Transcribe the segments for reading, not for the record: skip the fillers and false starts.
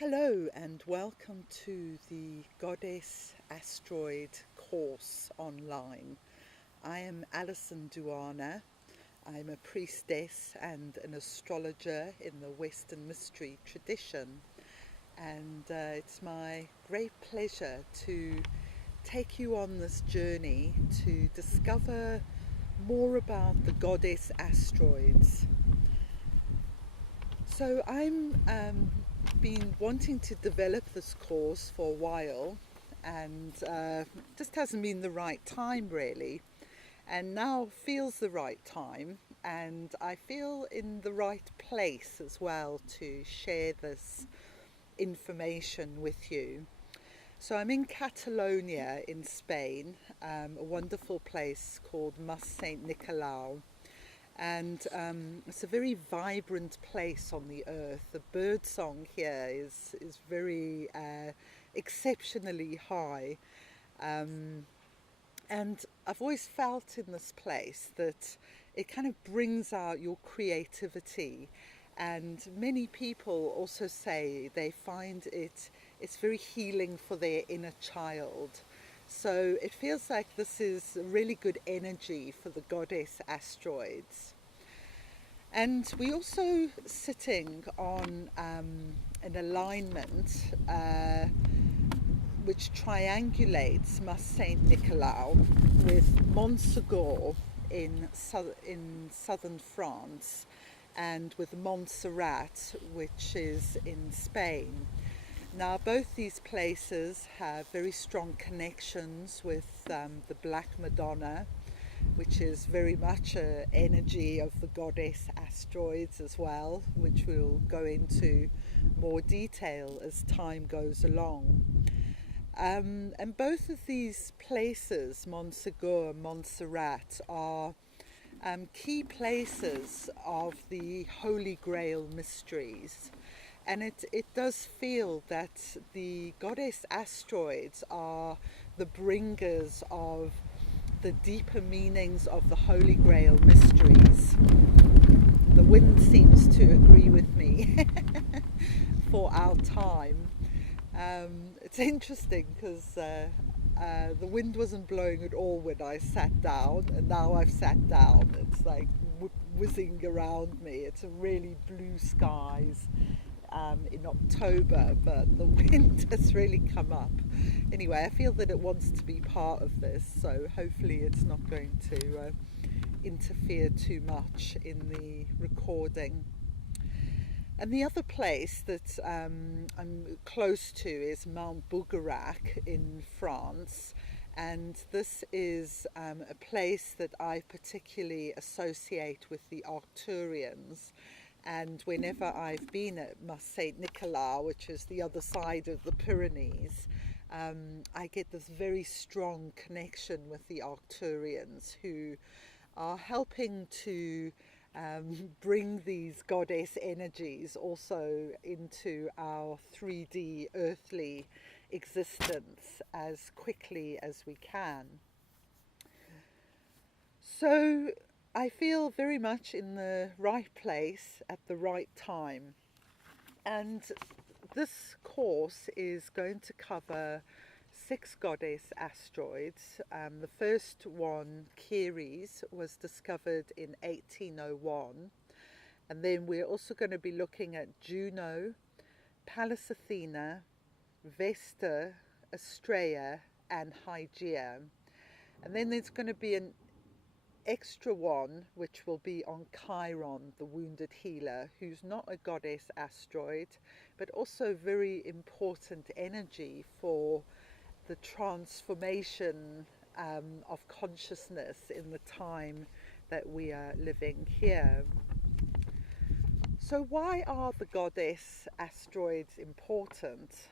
Hello and welcome to the Goddess Asteroid course online. I am Alison Duana. I'm a priestess and an astrologer in the Western mystery tradition, and it's my great pleasure to take you on this journey to discover more about the Goddess Asteroids. So I'm been wanting to develop this course for a while, and just hasn't been the right time really, and now feels the right time, and I feel in the right place as well to share this information with you. So I'm in Catalonia in Spain, a wonderful place called Mas Saint Nicolau, and it's a very vibrant place on the earth. The bird song here is very exceptionally high, and I've always felt in this place that it kind of brings out your creativity, and many people also say they find it's very healing for their inner child. So it feels like this is a really good energy for the goddess asteroids. And we also sitting on an alignment which triangulates Mas Saint Nicolau with Montsegur in southern France, and with Montserrat, which is in Spain. Now, both these places have very strong connections with the Black Madonna, which is very much an energy of the goddess asteroids as well, which we'll go into more detail as time goes along. And both of these places, Montsegur and Montserrat, are key places of the Holy Grail mysteries. And it does feel that the goddess asteroids are the bringers of the deeper meanings of the Holy Grail mysteries. The wind seems to agree with me for our time. It's interesting because the wind wasn't blowing at all when I sat down, and now I've sat down. It's like whizzing around me. It's a really blue skies in October, but the wind has really come up. Anyway, I feel that it wants to be part of this, so hopefully it's not going to interfere too much in the recording. And the other place that I'm close to is Mount Bougarac in France, and this is a place that I particularly associate with the Arcturians. And whenever I've been at Mas Saint Nicolau, which is the other side of the Pyrenees, I get this very strong connection with the Arcturians, who are helping to bring these goddess energies also into our 3D earthly existence as quickly as we can. So I feel very much in the right place at the right time. And this course is going to cover 6 goddess asteroids. The first one, Ceres, was discovered in 1801. And then we're also going to be looking at Juno, Pallas Athena, Vesta, Astraea, and Hygeia. And then there's going to be an extra one, which will be on Chiron, the wounded healer, who's not a goddess asteroid, but also very important energy for the transformation of consciousness in the time that we are living here. So why are the goddess asteroids important?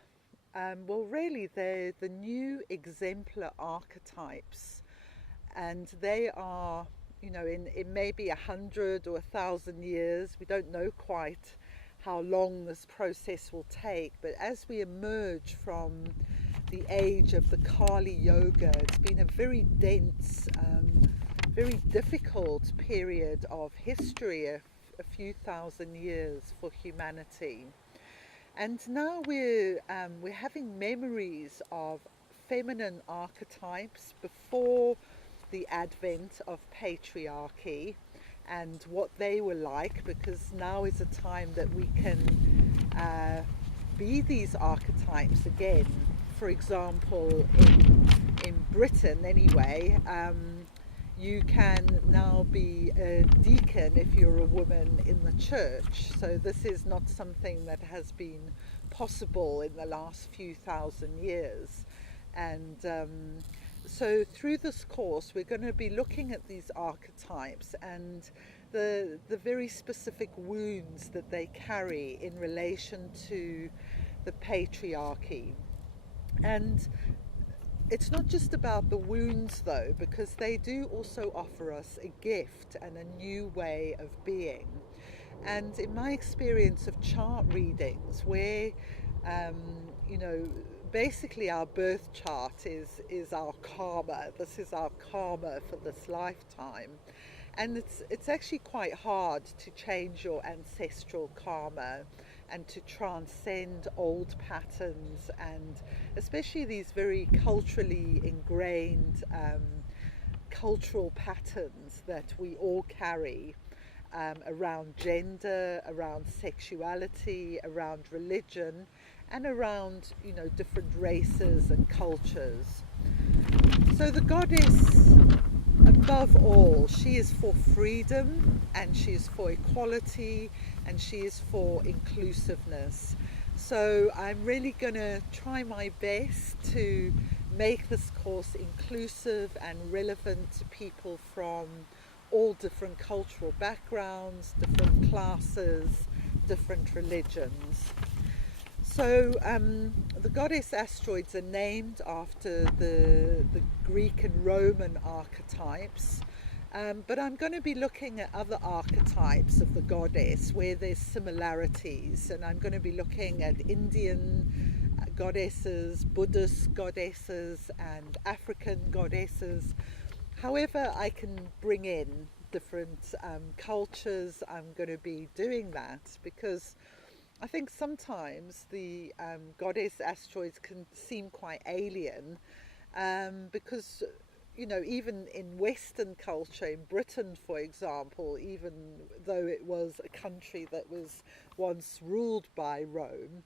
Well, really, they're the new exemplar archetypes, and they are, in maybe 100 or 1,000 years, we don't know quite how long this process will take, but as we emerge from the age of the Kali Yoga, it's been a very dense, very difficult period of history, a few thousand years for humanity. And now we're having memories of feminine archetypes before the advent of patriarchy and what they were like, because now is a time that we can be these archetypes again. For example, in Britain anyway, you can now be a deacon if you're a woman in the church. So this is not something that has been possible in the last few thousand years. And so through this course, we're going to be looking at these archetypes and the very specific wounds that they carry in relation to the patriarchy. And it's not just about the wounds though, because they do also offer us a gift and a new way of being. And in my experience of chart readings, where um, you know, basically our birth chart is our karma. This is our karma for this lifetime, and it's actually quite hard to change your ancestral karma and to transcend old patterns, and especially these very culturally ingrained cultural patterns that we all carry around gender, around sexuality, around religion, and around, you know, different races and cultures. So the goddess, above all, she is for freedom, and she is for equality, and she is for inclusiveness. So I'm really going to try my best to make this course inclusive and relevant to people from all different cultural backgrounds, different classes, different religions. So the goddess asteroids are named after the Greek and Roman archetypes, but I'm going to be looking at other archetypes of the goddess where there's similarities, and I'm going to be looking at Indian goddesses, Buddhist goddesses, and African goddesses. However I can bring in different cultures, I'm going to be doing that, because I think sometimes the goddess asteroids can seem quite alien, because, you know, even in Western culture, in Britain, for example, even though it was a country that was once ruled by Rome,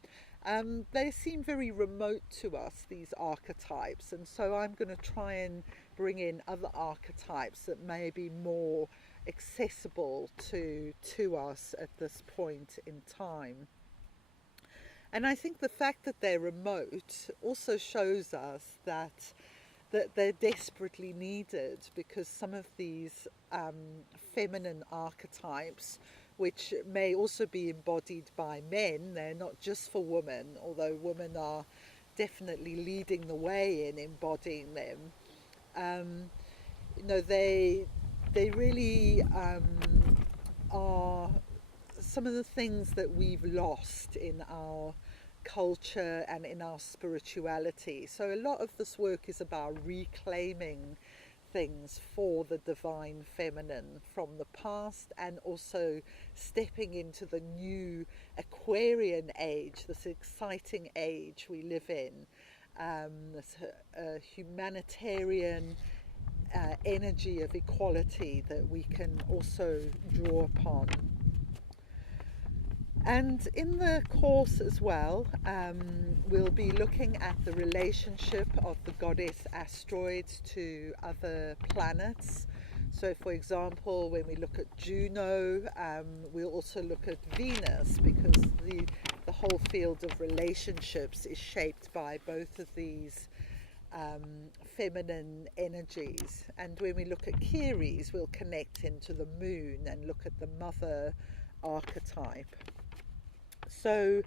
they seem very remote to us, these archetypes. And so I'm going to try and bring in other archetypes that may be more accessible to us at this point in time. And I think the fact that they're remote also shows us that they're desperately needed, because some of these feminine archetypes, which may also be embodied by men, they're not just for women, although women are definitely leading the way in embodying them. Um, you know, they really are some of the things that we've lost in our culture and in our spirituality. So a lot of this work is about reclaiming things for the divine feminine from the past, and also stepping into the new Aquarian age, this exciting age we live in, this humanitarian energy of equality that we can also draw upon. And in the course as well, we'll be looking at the relationship of the goddess asteroids to other planets. So, for example, when we look at Juno, we'll also look at Venus, because the whole field of relationships is shaped by both of these feminine energies. And when we look at Ceres, we'll connect into the moon and look at the mother archetype. So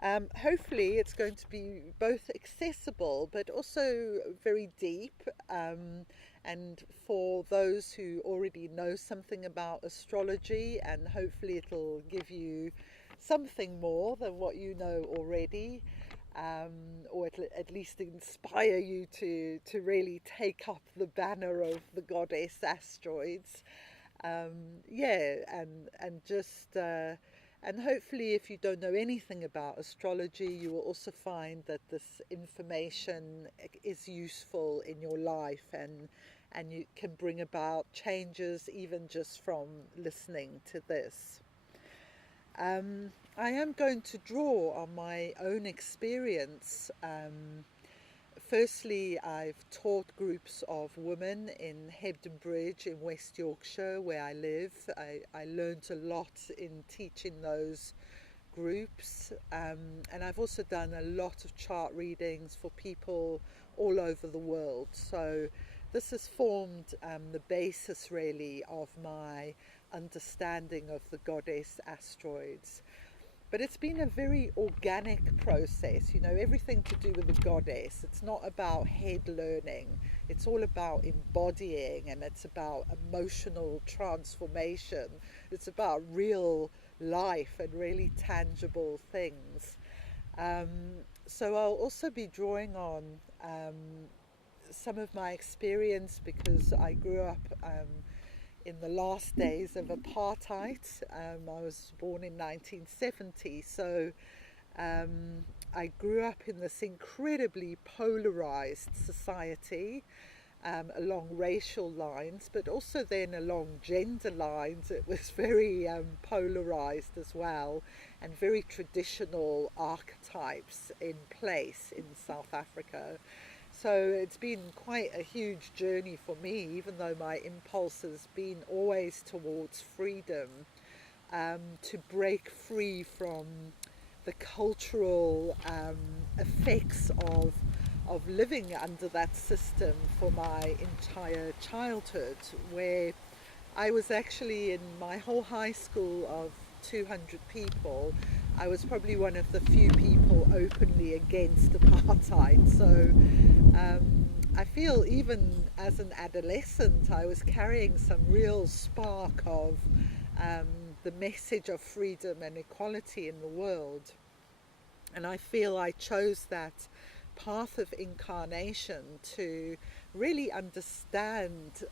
hopefully it's going to be both accessible but also very deep, and for those who already know something about astrology, and hopefully it'll give you something more than what you know already, or at least inspire you to really take up the banner of the goddess asteroids. Yeah, and just And hopefully, if you don't know anything about astrology, you will also find that this information is useful in your life, and you can bring about changes even just from listening to this. I am going to draw on my own experience. Firstly, I've taught groups of women in Hebden Bridge in West Yorkshire, where I live. I learned a lot in teaching those groups, and I've also done a lot of chart readings for people all over the world. So this has formed the basis really of my understanding of the goddess asteroids. But it's been a very organic process, everything to do with the goddess. It's not about head learning, it's all about embodying, and it's about emotional transformation. It's about real life and really tangible things. So I'll also be drawing on some of my experience because I grew up in the last days of apartheid. I was born in 1970, so I grew up in this incredibly polarized society along racial lines, but also then along gender lines. It was very polarized as well, and very traditional archetypes in place in South Africa. So it's been quite a huge journey for me, even though my impulse has been always towards freedom, to break free from the cultural effects of living under that system for my entire childhood, where I was actually, in my whole high school of 200 people, I was probably one of the few people openly against apartheid. So I feel even as an adolescent, I was carrying some real spark of the message of freedom and equality in the world. And I feel I chose that path of incarnation to really understand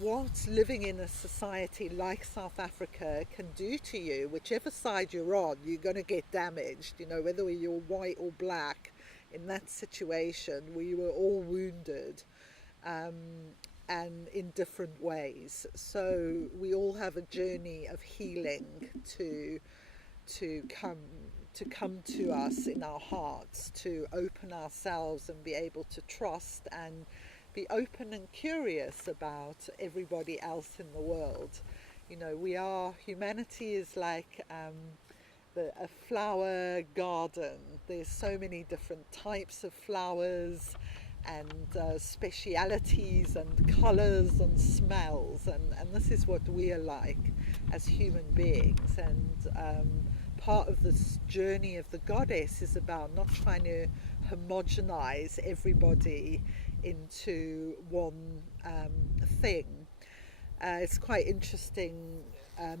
what living in a society like South Africa can do to you. Whichever side you're on, you're going to get damaged, whether you're white or black. In that situation, we were all wounded, and in different ways. So we all have a journey of healing to come to us in our hearts, to open ourselves and be able to trust and be open and curious about everybody else in the world. Humanity is like a flower garden. There's so many different types of flowers and specialities and colours and smells, and this is what we are like as human beings. And part of this journey of the goddess is about not trying to homogenize everybody into one thing. It's quite interesting.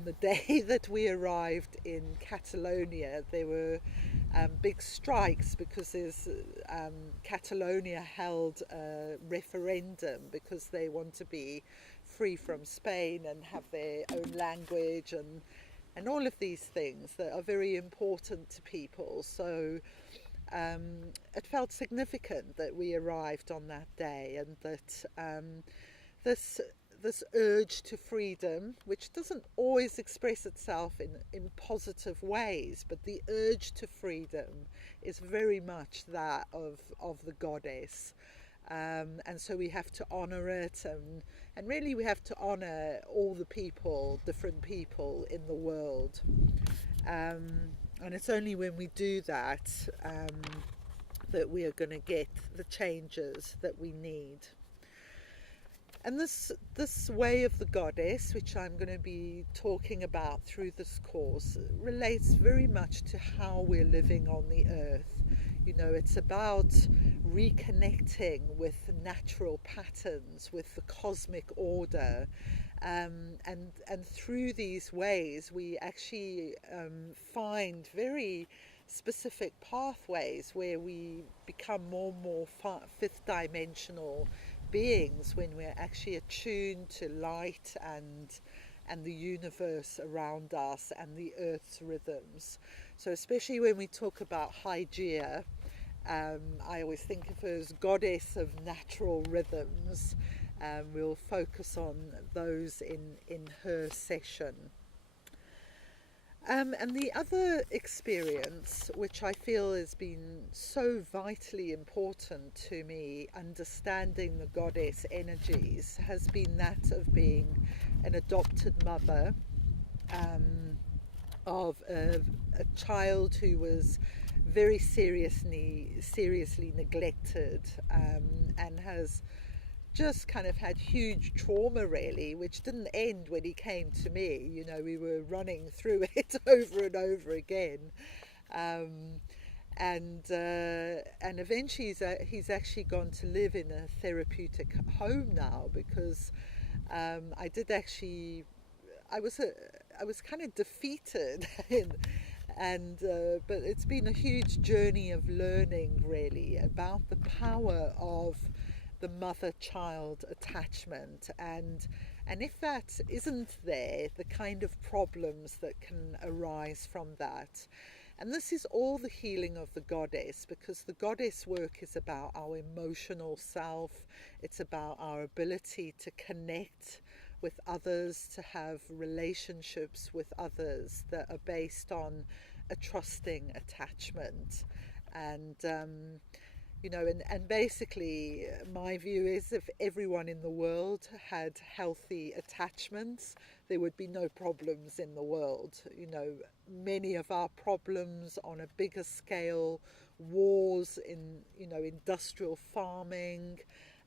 The day that we arrived in Catalonia, there were big strikes because Catalonia held a referendum because they want to be free from Spain and have their own language and all of these things that are very important to people. So it felt significant that we arrived on that day, and that this urge to freedom, which doesn't always express itself in positive ways, but the urge to freedom is very much that of the goddess. And so we have to honour it, and really we have to honour all the people, different people in the world. And it's only when we do that that we are going to get the changes that we need. And this way of the goddess, which I'm going to be talking about through this course, relates very much to how we're living on the earth. It's about reconnecting with natural patterns, with the cosmic order, and through these ways we actually find very specific pathways where we become more and more fifth dimensional beings, when we're actually attuned to light and the universe around us and the earth's rhythms. So especially when we talk about Hygeia, I always think of her as goddess of natural rhythms. We'll focus on those in her session. And the other experience, which I feel has been so vitally important to me, understanding the goddess energies, has been that of being an adopted mother of a child who was very seriously neglected, and has just kind of had huge trauma, really, which didn't end when he came to me. You know, we were running through it over and over again, and eventually he's actually gone to live in a therapeutic home now, because I did actually I was kind of defeated but it's been a huge journey of learning, really, about the power of the mother-child attachment, and if that isn't there, the kind of problems that can arise from that. And this is all the healing of the goddess, because the goddess work is about our emotional self. It's about our ability to connect with others, to have relationships with others that are based on a trusting attachment. And you know, and basically my view is, if everyone in the world had healthy attachments, there would be no problems in the world. You know, many of our problems on a bigger scale, wars in, you know, industrial farming,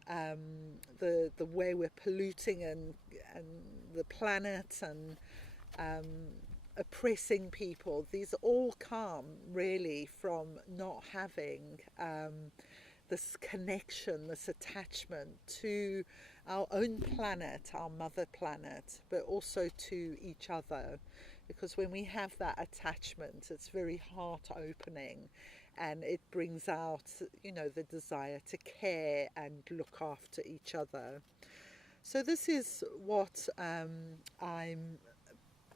the way we're polluting and the planet, and oppressing people, these all come really from not having this connection, this attachment to our own planet, our mother planet, but also to each other. Because when we have that attachment, it's very heart opening, and it brings out, you know, the desire to care and look after each other. So this is what I'm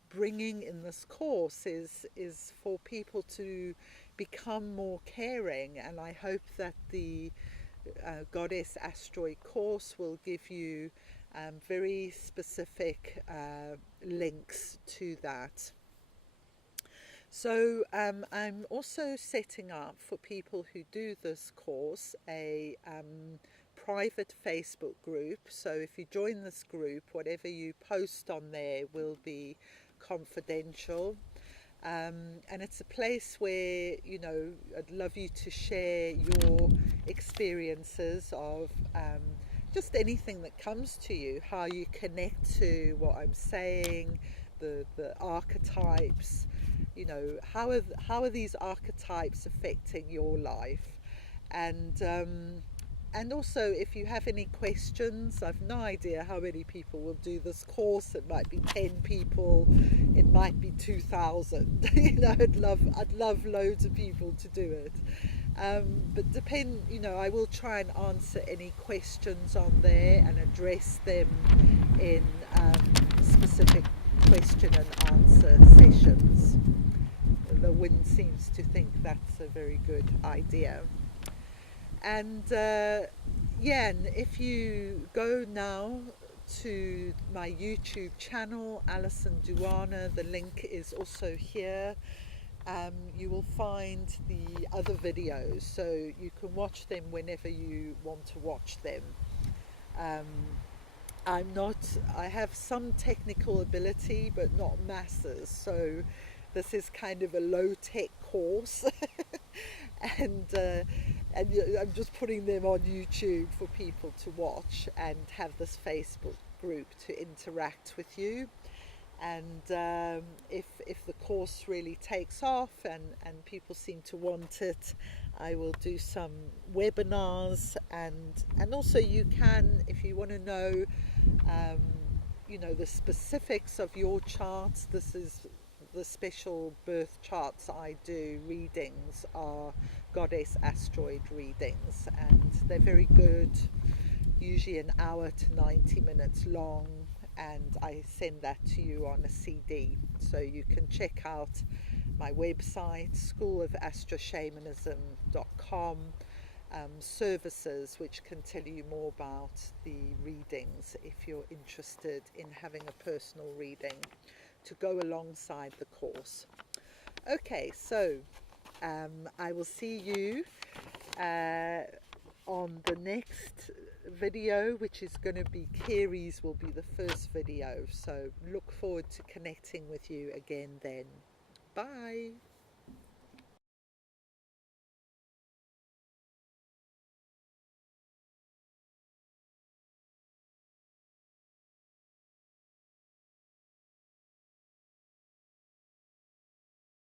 bringing in this course, is for people to become more caring, and I hope that the Goddess Asteroid course will give you very specific links to that. So I'm also setting up, for people who do this course, a private Facebook group. So if you join this group, whatever you post on there will be confidential, and it's a place where, you know, I'd love you to share your experiences of just anything that comes to you, how you connect to what I'm saying, the archetypes, you know, how are these archetypes affecting your life, and also, if you have any questions, I've no idea how many people will do this course. It might be 10 people, it might be 2,000. You know, I'd love loads of people to do it. But you know, I will try and answer any questions on there and address them in specific question and answer sessions. The wind seems to think that's a very good idea. And yeah, and if you go now to my YouTube channel, Alison Duana, the link is also here. You will find the other videos, so you can watch them whenever you want to watch them. I have some technical ability, but not masses, so this is kind of a low-tech course. and I'm just putting them on YouTube for people to watch, and have this Facebook group to interact with you. And if the course really takes off and people seem to want it, I will do some webinars, and also you can, if you want to know you know, the specifics of your charts. This is the special birth charts I do. Readings are Goddess Asteroid readings, and they're very good, usually an hour to 90 minutes long, and I send that to you on a CD. So you can check out my website, schoolofastroshamanism.com, services which can tell you more about the readings if you're interested in having a personal reading to go alongside the course. Okay, so I will see you on the next video, which is going to be Kiri's will be the first video. So look forward to connecting with you again then. Bye.